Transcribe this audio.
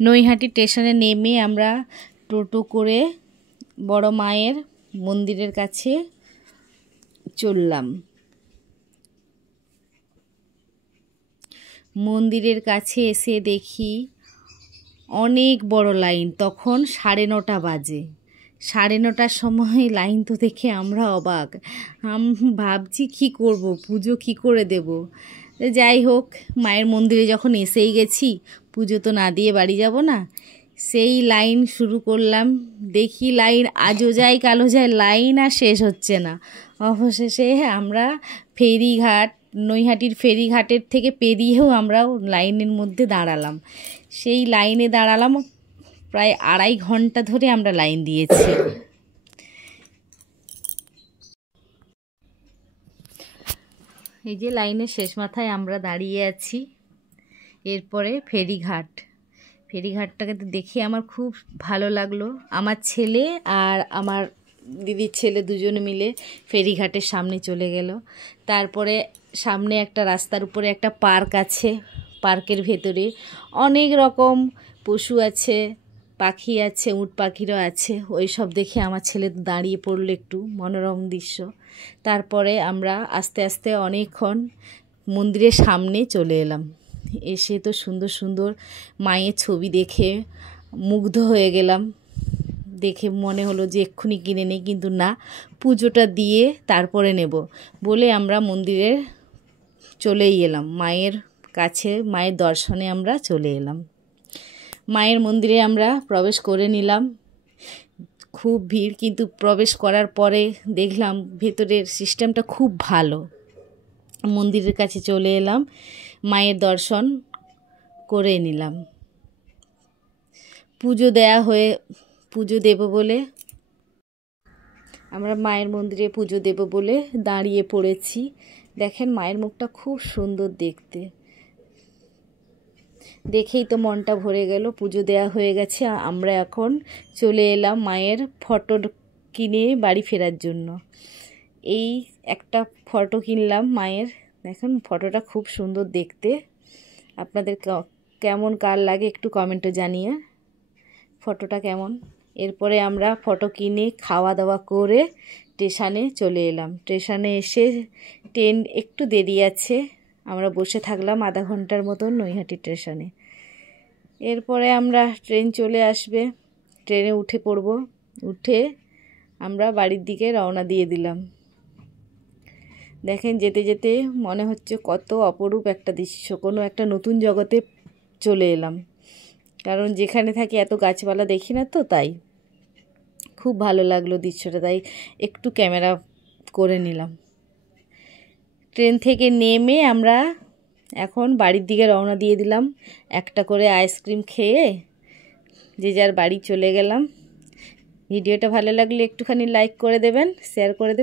নৈহাটি স্টেশনে নেমে আমরা টোটো করে বড় মায়ের মন্দিরের কাছে চললাম। মন্দিরের কাছে এসে দেখি অনেক বড় লাইন। তখন 9:30 বাজে। 9:30টার সময় লাইন তো দেখে আমরা অবাক। ভাবছি কি করব, পুজো কি করে দেব। যাই হোক, মায়ের মন্দিরে যখন এসেই গেছি, পুজো তো না দিয়ে বাড়ি যাব না। সেই লাইন শুরু করলাম। দেখি লাইন আজও যায় কালো যায়, লাইন আর শেষ হচ্ছে না। অবশেষে আমরা ফেরিঘাট, নৈহাটির ফেরিঘাটের থেকে পেরিয়েও আমরা লাইনের মধ্যে দাঁড়ালাম। সেই লাইনে দাঁড়ালাম, প্রায় 2.5 ঘন্টা ধরে আমরা লাইন দিয়েছি। এই যে লাইনের শেষ মাথায় আমরা দাঁড়িয়ে আছি। এরপরে ফেরিঘাটটাকে দেখে আমার খুব ভালো লাগলো। আমার ছেলে আর আমার দিদির ছেলে দুজনে মিলে ফেরিঘাটের সামনে চলে গেল। তারপরে সামনে একটা রাস্তার উপরে একটা পার্ক আছে। পার্কের ভেতরে অনেক রকম পশু আছে, পাখি আছে, উট পাখিরও আছে। ওই সব দেখে আমার ছেলে দাঁড়িয়ে পড়লো, একটু মনোরম দৃশ্য। তারপরে আমরা আস্তে আস্তে অনেকক্ষণ মন্দিরের সামনে চলে এলাম। এসে তো সুন্দর সুন্দর মায়ের ছবি দেখে মুগ্ধ হয়ে গেলাম। দেখে মনে হলো যে এক্ষুনি কিনে নেই, কিন্তু না, পুজোটা দিয়ে তারপরে নেব বলে আমরা মন্দিরে চলেই এলাম। মায়ের কাছে, মায়ের দর্শনে আমরা চলে এলাম। মায়ের মন্দিরে আমরা প্রবেশ করে নিলাম। খুব ভিড়, কিন্তু প্রবেশ করার পরে দেখলাম ভেতরের সিস্টেমটা খুব ভালো। মন্দিরের কাছে চলে এলাম, মায়ের দর্শন করে নিলাম। পুজো দেব বলে আমরা মায়ের মন্দিরে পুজো দেব বলে দাঁড়িয়ে পড়েছি। দেখেন মায়ের মুখটা খুব সুন্দর দেখতে, দেখেই তো মনটা ভরে গেল। পুজো দেয়া হয়ে গেছে, আমরা এখন চলে এলাম মায়ের ফটো কিনে বাড়ি ফেরার জন্য। এই একটা ফটো কিনলাম মায়ের। দেখেন ফটোটা খুব সুন্দর দেখতে। আপনাদের কেমন কার লাগে একটু কমেন্টে জানিয়ে ফটোটা কেমন। এরপরে আমরা ফটো কিনে খাওয়া দাওয়া করে স্টেশনে চলে এলাম। স্টেশনে এসে ট্রেন একটু দেরি আছে, আমরা বসে থাকলাম আধা ঘন্টার মতন নৈহাটি স্টেশনে। এরপরে আমরা ট্রেন চলে আসবে, ট্রেনে উঠে পড়ব। উঠে আমরা বাড়ির দিকে রওনা দিয়ে দিলাম। দেখেন যেতে যেতে মনে হচ্ছে কত অপরূপ একটা দৃশ্য, কোনো একটা নতুন জগতে চলে এলাম। কারণ যেখানে থাকি এত গাছপালা দেখি না তো, তাই খুব ভালো লাগলো দৃশ্যটা, তাই একটু ক্যামেরা করে নিলাম। ট্রেন থেকে নেমে আমরা এখন বাড়ির দিকে রওনা দিয়ে দিলাম। একটা করে আইসক্রিম খেয়ে যে যার বাড়ি চলে গেলাম। ভিডিওটা ভালো লাগলে একটুখানি লাইক করে দেবেন, শেয়ার করে দেবেন।